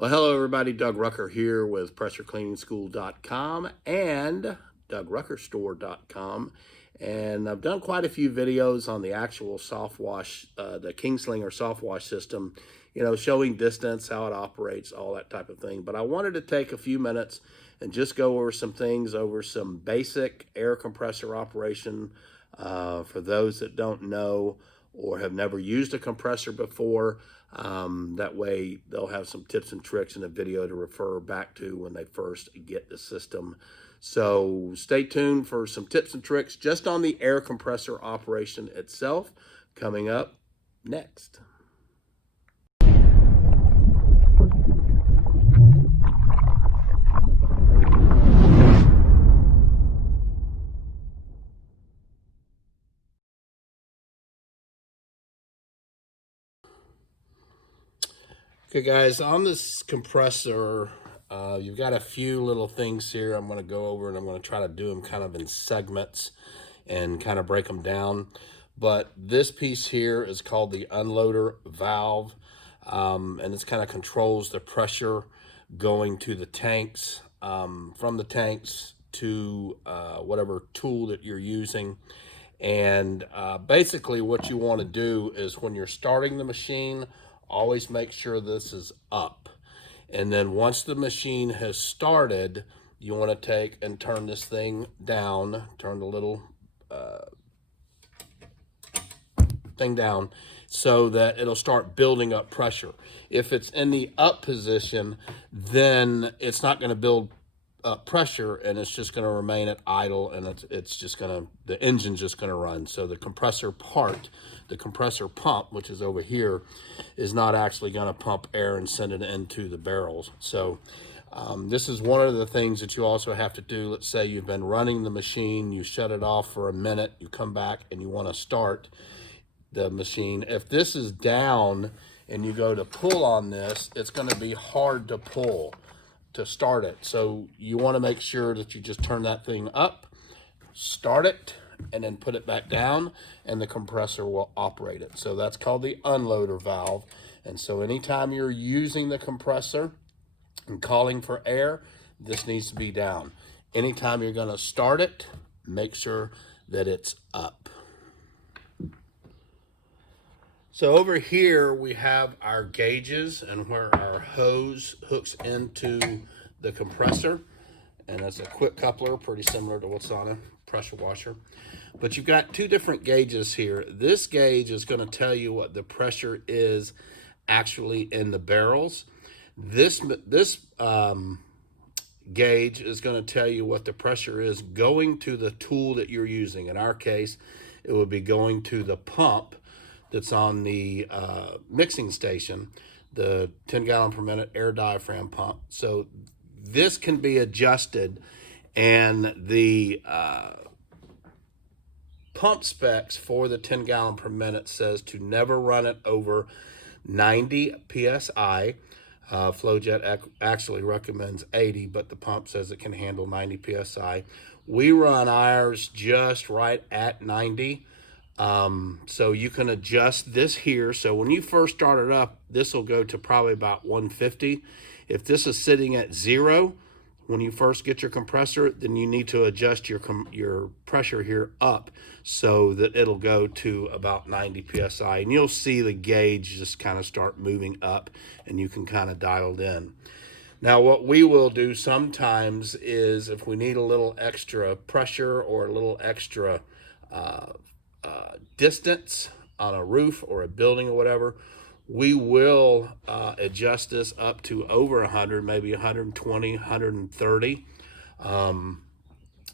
Well, hello everybody. Doug Rucker here with PressureCleaningschool.com and DougRuckerStore.com. And I've done quite a few videos on the actual soft wash, the Kingslinger soft wash system, showing distance, how it operates, all that type of thing. But I wanted to take a few minutes and just go over some things, over some basic air compressor operation for those that don't know or have never used a compressor before. That way they'll have some tips and tricks in a video to refer back to when they first get the system. So stay tuned for some tips and tricks just on the air compressor operation itself coming up next. Okay guys, on this compressor, you've got a few little things here I'm going to go over, and I'm going to try to do them kind of in segments and kind of break them down. But this piece here is called the unloader valve, and this kind of controls the pressure going to the tanks, from the tanks to whatever tool that you're using. And basically what you want to do is when you're starting the machine, always make sure this is up. And then once the machine has started, you want to take and turn this thing down, turn the little thing down so that it'll start building up pressure. If it's in the up position, then it's not going to build pressure, and it's just going to remain at idle, and it's just going to, the engine's just going to run. So the compressor part, the compressor pump, which is over here, is not actually going to pump air and send it into the barrels. So this is one of the things that you also have to do. Let's say you've been running the machine, you shut it off for a minute, you come back and you want to start the machine. If this is down and you go to pull on this, it's going to be hard to pull to start it. So you want to make sure that you just turn that thing up, start it, and then put it back down, and the compressor will operate it. So that's called the unloader valve. And so anytime you're using the compressor and calling for air, this needs to be down. Anytime you're going to start it, make sure that it's up. So over here we have our gauges and where our hose hooks into the compressor. And that's a quick coupler, pretty similar to what's on a pressure washer. But you've got two different gauges here. This gauge is going to tell you what the pressure is actually in the barrels. This gauge is going to tell you what the pressure is going to the tool that you're using. In our case, it would be going to the pump that's on the mixing station, the 10 gallon per minute air diaphragm pump. So this can be adjusted, and the pump specs for the 10 gallon per minute says to never run it over 90 PSI. FlowJet actually recommends 80, but the pump says it can handle 90 PSI. We run ours just right at 90. So you can adjust this here. So when you first start it up, this will go to probably about 150. If this is sitting at 0 when you first get your compressor, then you need to adjust your pressure here up so that it'll go to about 90 PSI. And you'll see the gauge just kind of start moving up, and you can kind of dial it in. Now, what we will do sometimes is if we need a little extra pressure or a little extra distance on a roof or a building or whatever, we will adjust this up to over 100, maybe 120, 130. And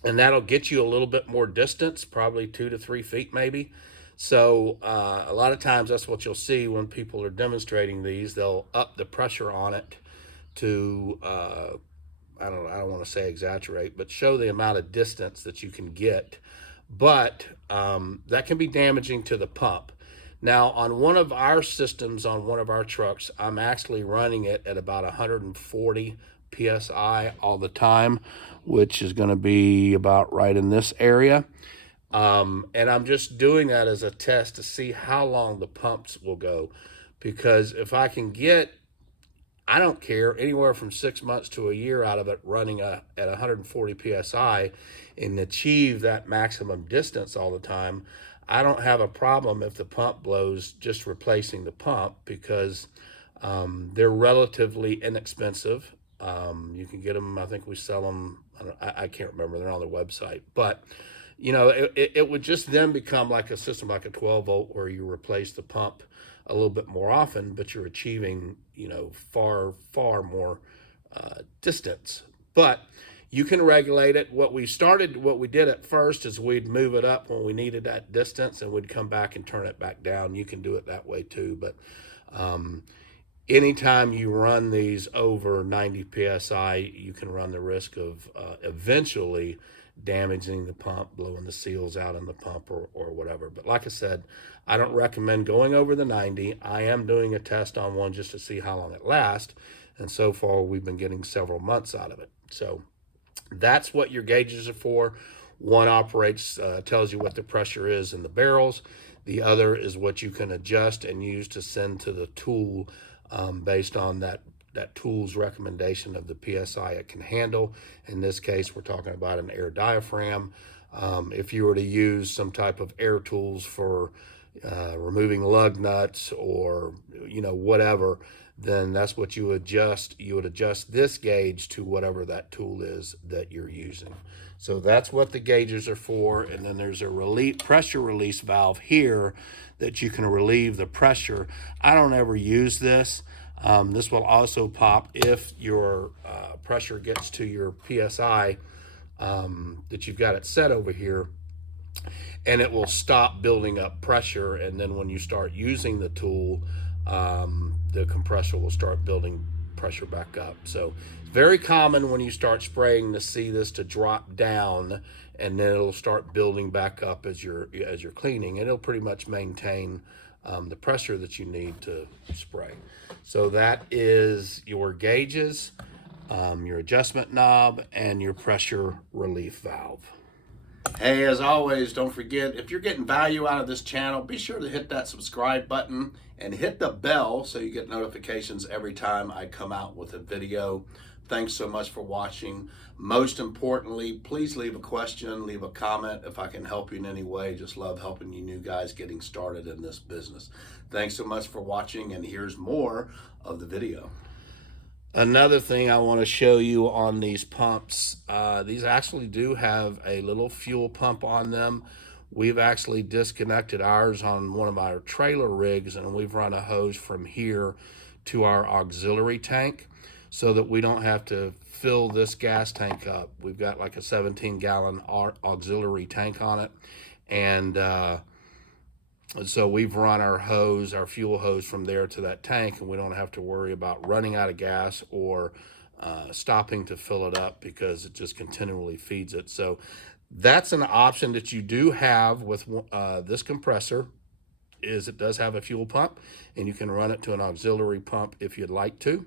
that'll get you a little bit more distance, probably 2 to 3 feet maybe. So a lot of times that's what you'll see when people are demonstrating these. They'll up the pressure on it to, I don't want to say exaggerate, but show the amount of distance that you can get. But that can be damaging to the pump. Now, on one of our systems, on one of our trucks, I'm actually running it at about 140 PSI all the time, which is going to be about right in this area. And I'm just doing that as a test to see how long the pumps will go. Because if I can get I don't care, anywhere from 6 months to a year out of it running at 140 psi and achieve that maximum distance all the time. I don't have a problem if the pump blows just replacing the pump, because they're relatively inexpensive. You can get them, I think we sell them, I can't remember, they're on their website. But, you know, it would just then become like a system like a 12 volt where you replace the pump a little bit more often, but you're achieving, you know, far more distance. But you can regulate it. What we did at first is we'd move it up when we needed that distance, and we'd come back and turn it back down. You can do it that way too. But anytime you run these over 90 psi, you can run the risk of eventually damaging the pump, blowing the seals out in the pump, or whatever. But like I said, I don't recommend going over the 90. I am doing a test on one just to see how long it lasts, and so far we've been getting several months out of it. So that's what your gauges are for. One operates, tells you what the pressure is in the barrels. The other is what you can adjust and use to send to the tool based on that tool's recommendation of the PSI it can handle. In this case, we're talking about an air diaphragm. If you were to use some type of air tools for removing lug nuts or, you know, whatever, then that's what you adjust. You would adjust this gauge to whatever that tool is that you're using. So that's what the gauges are for. And then there's a pressure release valve here that you can relieve the pressure. I don't ever use this. This will also pop if your pressure gets to your PSI that you've got it set over here, and it will stop building up pressure. And then when you start using the tool, the compressor will start building pressure back up. So it's very common when you start spraying to see this to drop down, and then it'll start building back up as you're cleaning, and it'll pretty much maintain the pressure that you need to spray. So that is your gauges, your adjustment knob, and your pressure relief valve. Hey, as always, don't forget, if you're getting value out of this channel, be sure to hit that subscribe button and hit the bell so you get notifications every time I come out with a video. Thanks so much for watching. Most importantly, please leave a question, leave a comment if I can help you in any way. Just love helping you new guys getting started in this business. Thanks so much for watching, and here's more of the video. Another thing I want to show you on these pumps, these actually do have a little fuel pump on them. We've actually disconnected ours on one of our trailer rigs, and we've run a hose from here to our auxiliary tank so that we don't have to fill this gas tank up. We've got like a 17-gallon auxiliary tank on it, and so we've run our fuel hose from there to that tank, and we don't have to worry about running out of gas or stopping to fill it up, because it just continually feeds it. So that's an option that you do have with this compressor, is it does have a fuel pump, and you can run it to an auxiliary pump if you'd like to.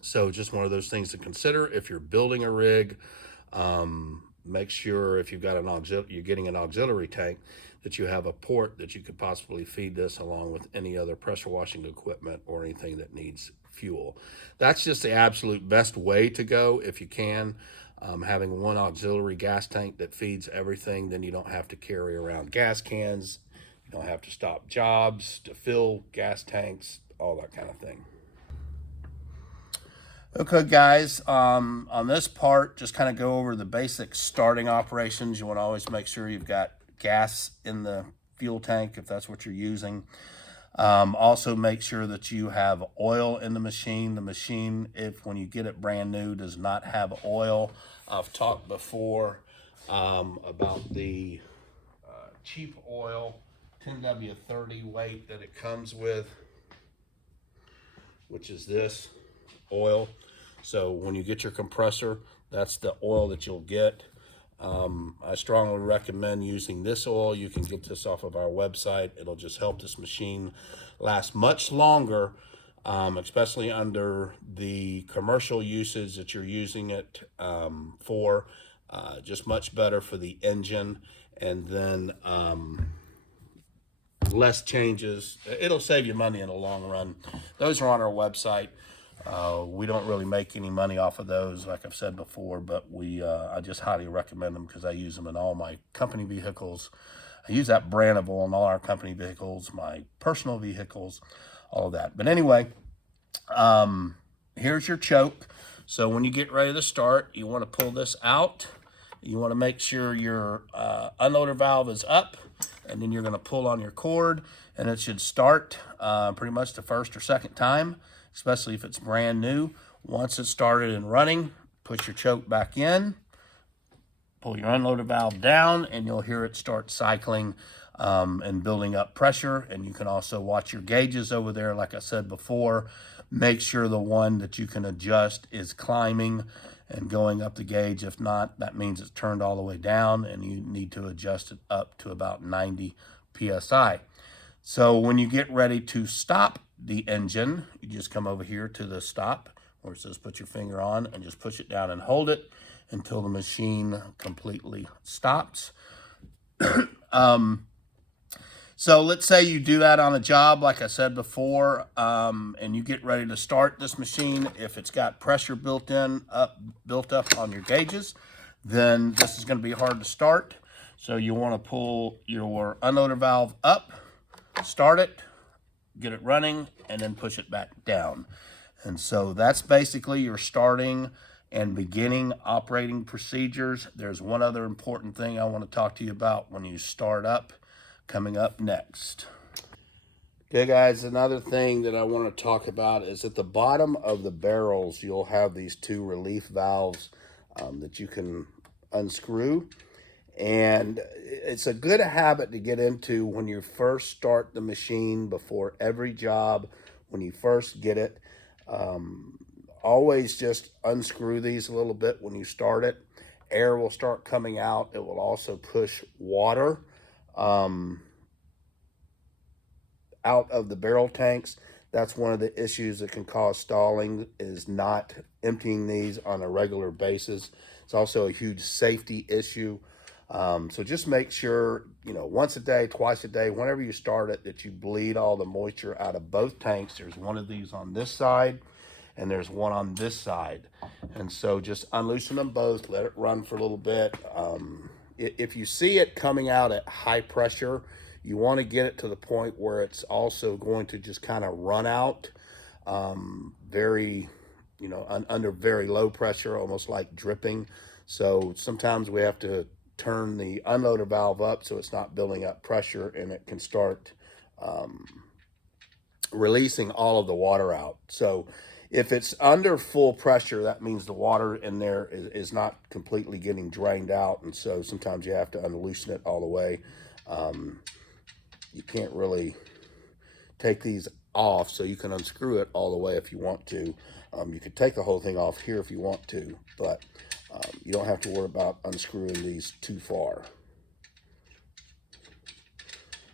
So just one of those things to consider if you're building a rig. Make sure if you've got you're getting an auxiliary tank, that you have a port that you could possibly feed this along with any other pressure washing equipment or anything that needs fuel. That's just the absolute best way to go if you can. Having one auxiliary gas tank that feeds everything, then you don't have to carry around gas cans. You don't have to stop jobs to fill gas tanks, all that kind of thing. Okay, guys, on this part, just kind of go over the basic starting operations. You want to always make sure you've got gas in the fuel tank if that's what you're using. Also make sure that you have oil in the machine. The machine, when you get it brand new, does not have oil. I've talked before about the cheap oil 10W30 weight that it comes with, which is this oil. So when you get your compressor, that's the oil that you'll get. I strongly recommend using this oil. You can get this off of our website. It'll just help this machine last much longer, especially under the commercial usage that you're using it for. Just much better for the engine, and then less changes. It'll save you money in the long run. Those are on our website. We don't really make any money off of those, like I've said before, but I just highly recommend them because I use them in all my company vehicles. I use that brand of oil in all our company vehicles, my personal vehicles, all of that. But anyway, here's your choke. So when you get ready to start, you want to pull this out. You want to make sure your unloader valve is up, and then you're going to pull on your cord, and it should start pretty much the first or second time, especially if it's brand new. Once it's started and running, put your choke back in, pull your unloader valve down, and you'll hear it start cycling and building up pressure. And you can also watch your gauges over there. Like I said before, make sure the one that you can adjust is climbing and going up the gauge. If not, that means it's turned all the way down, and you need to adjust it up to about 90 PSI. So when you get ready to stop the engine, you just come over here to the stop where it says put your finger on, and just push it down and hold it until the machine completely stops. So let's say you do that on a job, like I said before, and you get ready to start this machine. If it's got pressure built up on your gauges, then this is going to be hard to start. So you want to pull your unloader valve up, start it, get it running, and then push it back down. And so that's basically your starting and beginning operating procedures. There's one other important thing I want to talk to you about when you start up, coming up next. Okay guys, another thing that I want to talk about is at the bottom of the barrels, you'll have these two relief valves that you can unscrew. And it's a good habit to get into when you first start the machine, before every job, when you first get it. Always just unscrew these a little bit when you start it. Air will start coming out. It will also push water out of the barrel tanks. That's one of the issues that can cause stalling, is not emptying these on a regular basis. It's also a huge safety issue. So just make sure, once a day, twice a day, whenever you start it, that you bleed all the moisture out of both tanks. There's one of these on this side, and there's one on this side. And so just unloosen them both, let it run for a little bit. If you see it coming out at high pressure, you want to get it to the point where it's also going to just kind of run out very, under very low pressure, almost like dripping. So sometimes we have to turn the unloader valve up so it's not building up pressure, and it can start releasing all of the water out. So if it's under full pressure, that means the water in there is not completely getting drained out, and so sometimes you have to unloosen it all the way. You can't really take these off, so you can unscrew it all the way if you want to. You could take the whole thing off here if you want to, but you don't have to worry about unscrewing these too far.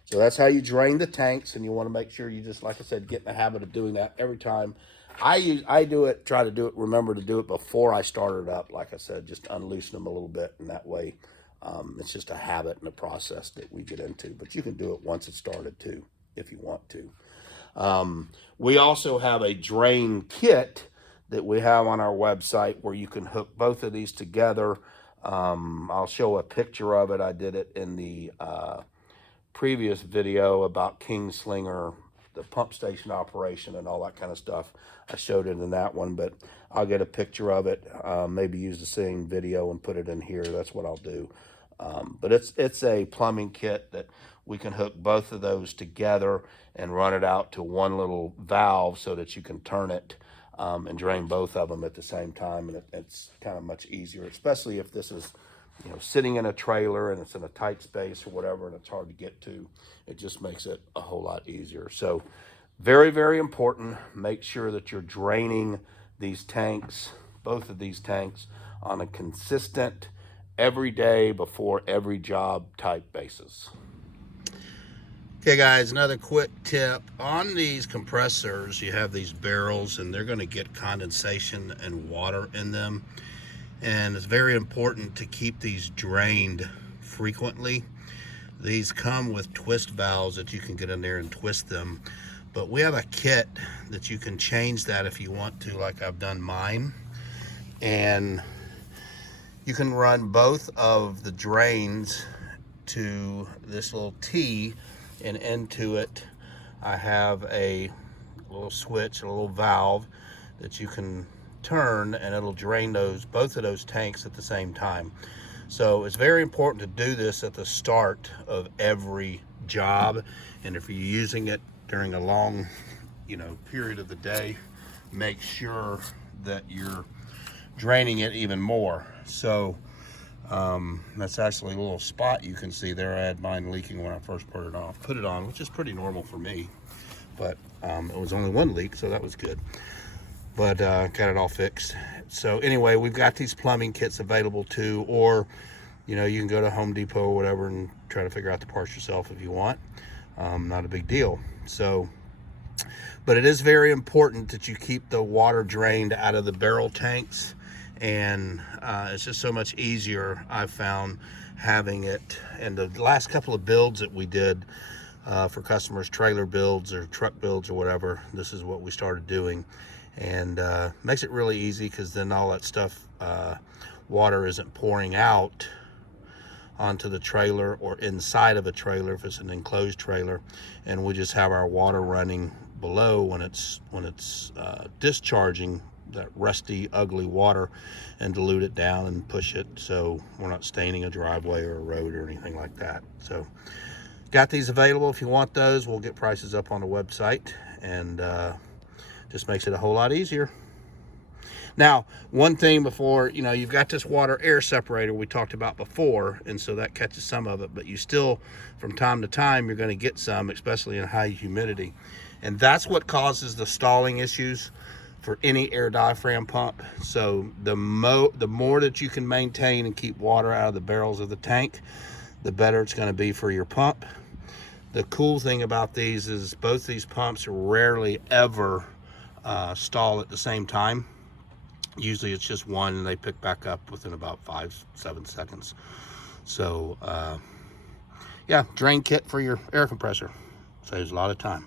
So that's how you drain the tanks, and you want to make sure you just, like I said, get in the habit of doing that every time. I do it, try to do it, remember to do it before I start it up. Like I said, just unloosen them a little bit, and that way it's just a habit and a process that we get into. But you can do it once it's started too, if you want to. We also have a drain kit that we have on our website where you can hook both of these together. I'll show a picture of it. I did it in the previous video about Kingslinger, the pump station operation and all that kind of stuff. I showed it in that one, but I'll get a picture of it, maybe use the same video and put it in here. That's what I'll do. But it's a plumbing kit that we can hook both of those together and run it out to one little valve so that you can turn it and drain both of them at the same time. And it's kind of much easier, especially if this is, sitting in a trailer and it's in a tight space or whatever, and it's hard to get to. It just makes it a whole lot easier. So very, very important. Make sure that you're draining these tanks, both of these tanks, on a consistent, every day, before every job type basis. Okay guys, another quick tip. On these compressors, you have these barrels, and they're going to get condensation and water in them. And it's very important to keep these drained frequently. These come with twist valves that you can get in there and twist them. But we have a kit that you can change that if you want to, like I've done mine. And you can run both of the drains to this little T, and into it I have a little switch, a little valve that you can turn, and it'll drain both of those tanks at the same time. So it's very important to do this at the start of every job, and if you're using it during a long period of the day, make sure that you're draining it even more. So that's actually a little spot you can see there. I had mine leaking when I first put it on, which is pretty normal for me, but it was only one leak, so that was good. But got it all fixed. So anyway, we've got these plumbing kits available too, or you can go to Home Depot or whatever and try to figure out the parts yourself if you want. Not a big deal. So, but it is very important that you keep the water drained out of the barrel tanks, and it's just so much easier, I've found, having it. And the last couple of builds that we did for customers, trailer builds or truck builds or whatever, this is what we started doing, and makes it really easy, because then all that stuff, water isn't pouring out onto the trailer or inside of a trailer if it's an enclosed trailer, and we just have our water running below when it's discharging that rusty, ugly water, and dilute it down and push it so we're not staining a driveway or a road or anything like that. So got these available. If you want those, we'll get prices up on the website, and just makes it a whole lot easier. Now, one thing before, you've got this water air separator we talked about before, and so that catches some of it, but you still, from time to time, you're going to get some, especially in high humidity. And that's what causes the stalling issues for any air diaphragm pump. So the more that you can maintain and keep water out of the barrels of the tank, the better it's going to be for your pump. The cool thing about these is both these pumps rarely ever stall at the same time. Usually it's just one, and they pick back up within about 5-7 seconds. So yeah, drain kit for your air compressor saves a lot of time.